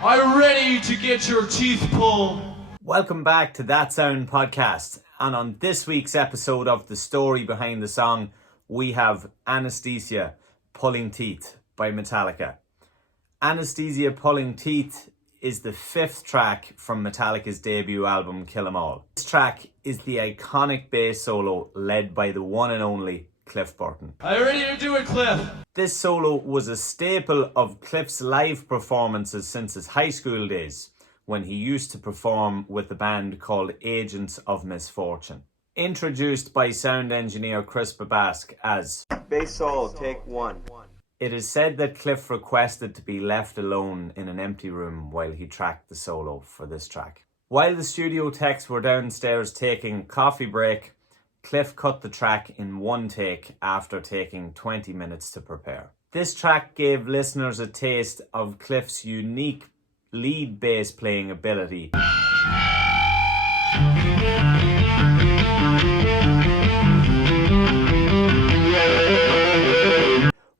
Are you ready to get your teeth pulled? Welcome back to That Sound Podcast. And on this week's episode of The Story Behind the Song, we have Anesthesia, Pulling Teeth by Metallica. Anesthesia, Pulling Teeth is the fifth track from Metallica's debut album, Kill 'Em All. This track is the iconic bass solo led by the one and only Cliff Burton. Are you ready to do it, Cliff? This solo was a staple of Cliff's live performances since his high school days, when he used to perform with a band called Agents of Misfortune. Introduced by sound engineer Chris Babask as Bass solo, take one. it is said that Cliff requested to be left alone in an empty room while he tracked the solo for this track. While the studio techs were downstairs taking coffee break, Cliff cut the track in one take after taking 20 minutes to prepare. This track gave listeners a taste of Cliff's unique lead bass playing ability,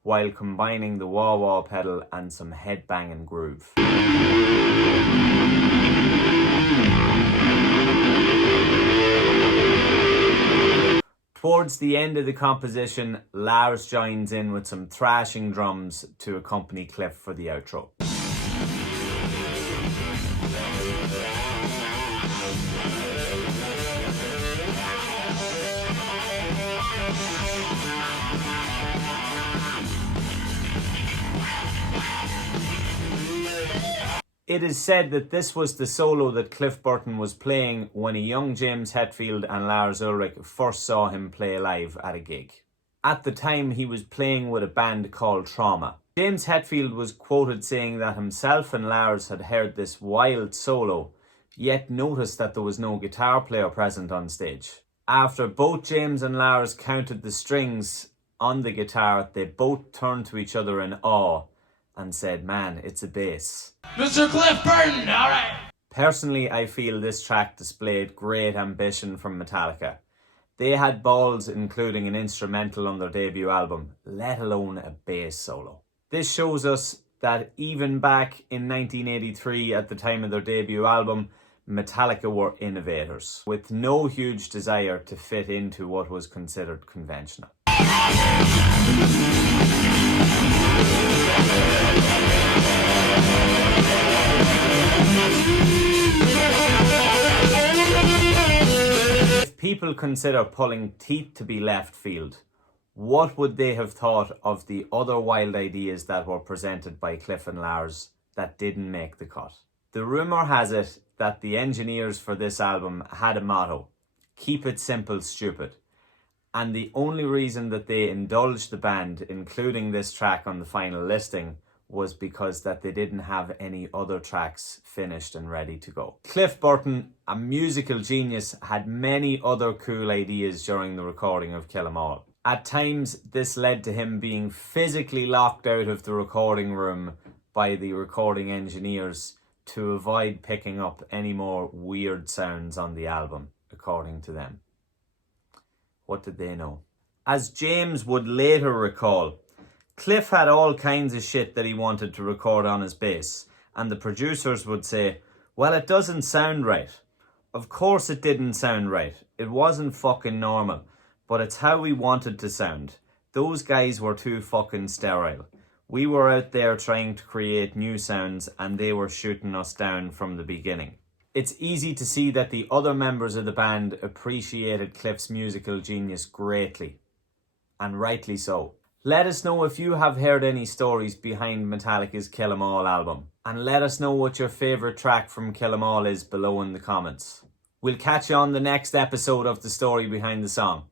while combining the wah-wah pedal and some head-banging groove. Towards the end of the composition, Lars joins in with some thrashing drums to accompany Cliff for the outro. It is said that this was the solo that Cliff Burton was playing when a young James Hetfield and Lars Ulrich first saw him play live at a gig. At the time, he was playing with a band called Trauma. James Hetfield was quoted saying that himself and Lars had heard this wild solo, yet noticed that there was no guitar player present on stage. After both James and Lars counted the strings on the guitar, they both turned to each other in awe and said, "Man, it's a bass." Mr. Cliff Burton, alright. Personally, I feel this track displayed great ambition from Metallica. They had balls including an instrumental on their debut album, let alone a bass solo. This shows us that even back in 1983, at the time of their debut album, Metallica were innovators, with no huge desire to fit into what was considered conventional. If people consider Pulling Teeth to be left field, what would they have thought of the other wild ideas that were presented by Cliff and Lars that didn't make the cut? The rumour has it that the engineers for this album had a motto: keep it simple, stupid. And the only reason that they indulged the band, including this track on the final listing, was because that they didn't have any other tracks finished and ready to go. Cliff Burton, a musical genius, had many other cool ideas during the recording of Kill 'Em All. At times, this led to him being physically locked out of the recording room by the recording engineers to avoid picking up any more weird sounds on the album, according to them. What did they know? As James would later recall, Cliff had all kinds of shit that he wanted to record on his bass, and the producers would say, "Well, it doesn't sound right." Of course it didn't sound right. It wasn't fucking normal, but it's how we wanted to sound. Those guys were too fucking sterile. We were out there trying to create new sounds, and they were shooting us down from the beginning. It's easy to see that the other members of the band appreciated Cliff's musical genius greatly, and rightly so. Let us know if you have heard any stories behind Metallica's Kill 'Em All album, and let us know what your favourite track from Kill 'Em All is below in the comments. We'll catch you on the next episode of The Story Behind the Song.